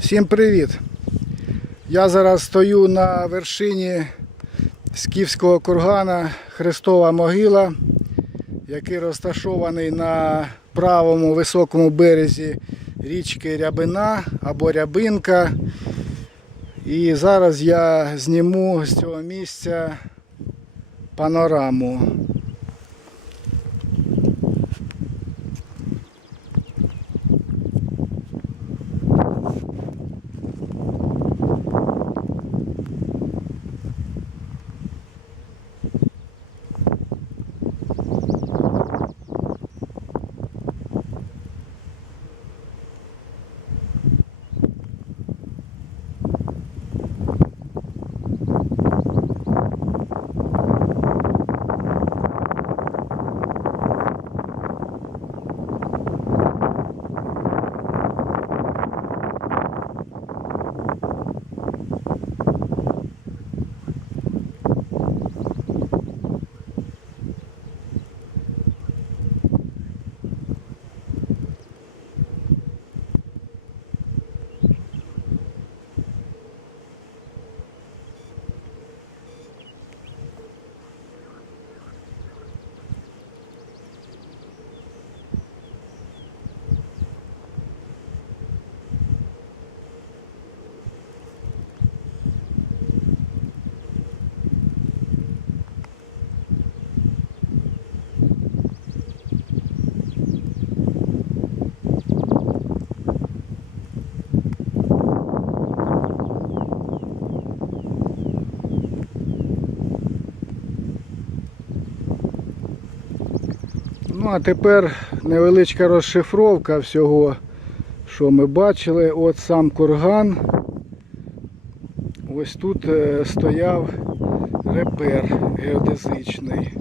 Всім привіт! Я зараз стою на вершині скіфського кургана Христова могила, який розташований на правому високому березі річки Рябина або Рябинка. І зараз я зніму з цього місця панораму. Ну а тепер невеличка розшифровка всього, що ми бачили. От сам курган. Ось тут е, стояв репер геодезичний.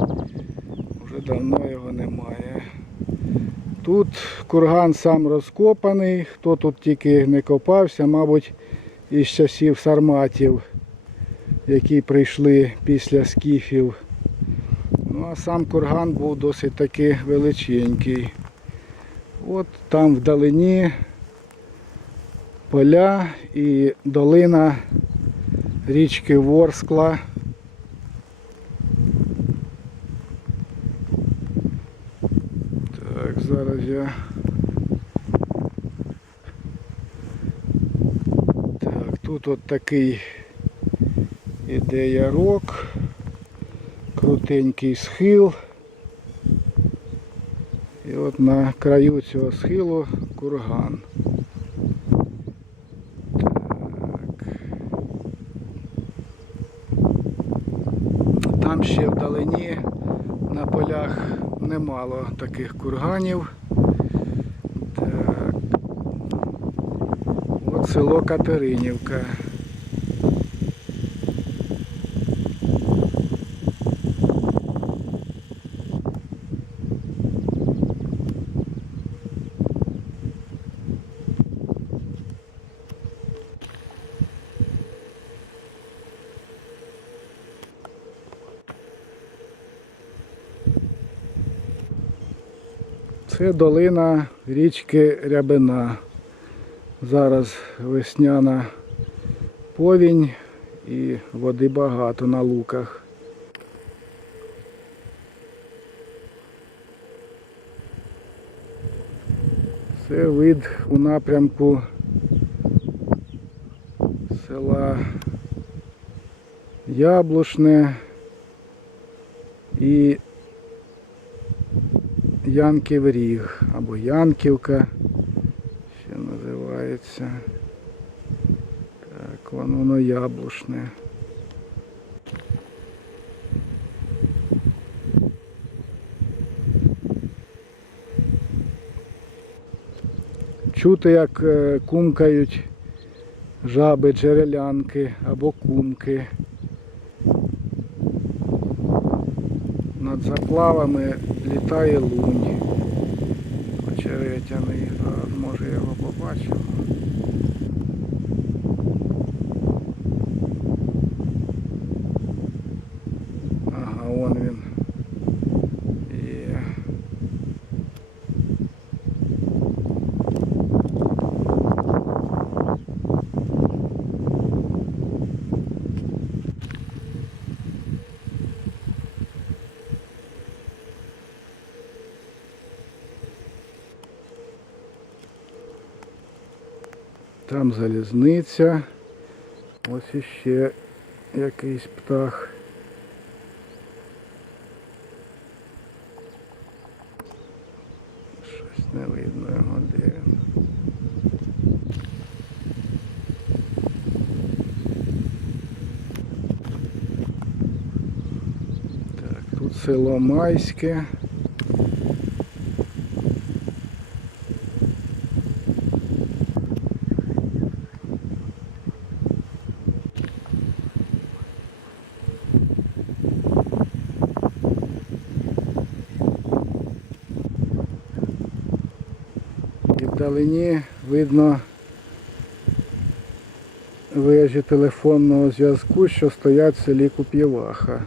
Вже давно його немає. Тут курган сам розкопаний, хто тут тільки не копався, мабуть, із часів сарматів, які прийшли після скіфів. Ну а сам курган був досить таки величенький. От там вдалині поля і долина річки Ворскла. Так, зараз я. Так, тут от такий іде ярок крутенький схил. І от на краю цього схилу курган. Так. Там ще вдалині на полях немало таких курганів. Так. От село Катеринівка. Це долина річки Рябина. Зараз весняна повінь і води багато на луках. Це вид у напрямку села Яблушне і Янків Ріг або Янківка ще називається. Так, воно воно яблушне. Чути, як е, кумкають жаби, джерелянки або кумки. Над заплавами літає лунь. Очеретяний. Може його побачимо. Там залізниця. Ось іще якийсь птах. Щось не видно його, де. Так, тут село Майське. Вдалині видно вежі телефонного зв'язку, що стоять в селі Куп'єваха.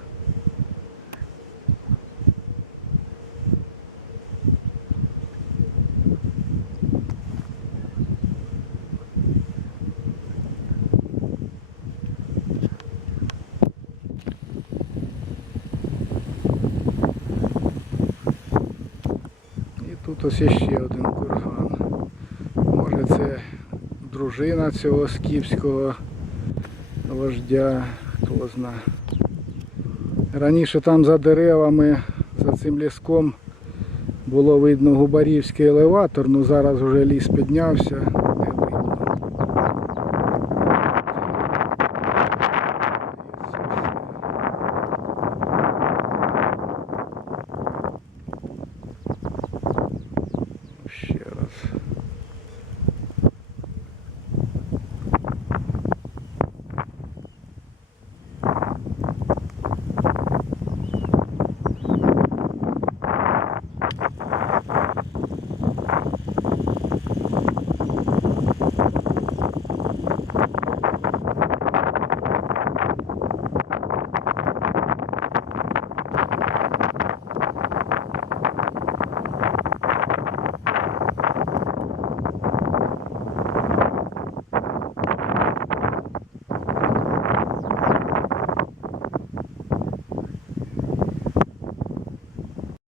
Тут ось іще один курган. Дружина цього скіпського вождя, хто знає. Раніше там за деревами, за цим ліском було видно губарівський елеватор, ну зараз вже ліс піднявся.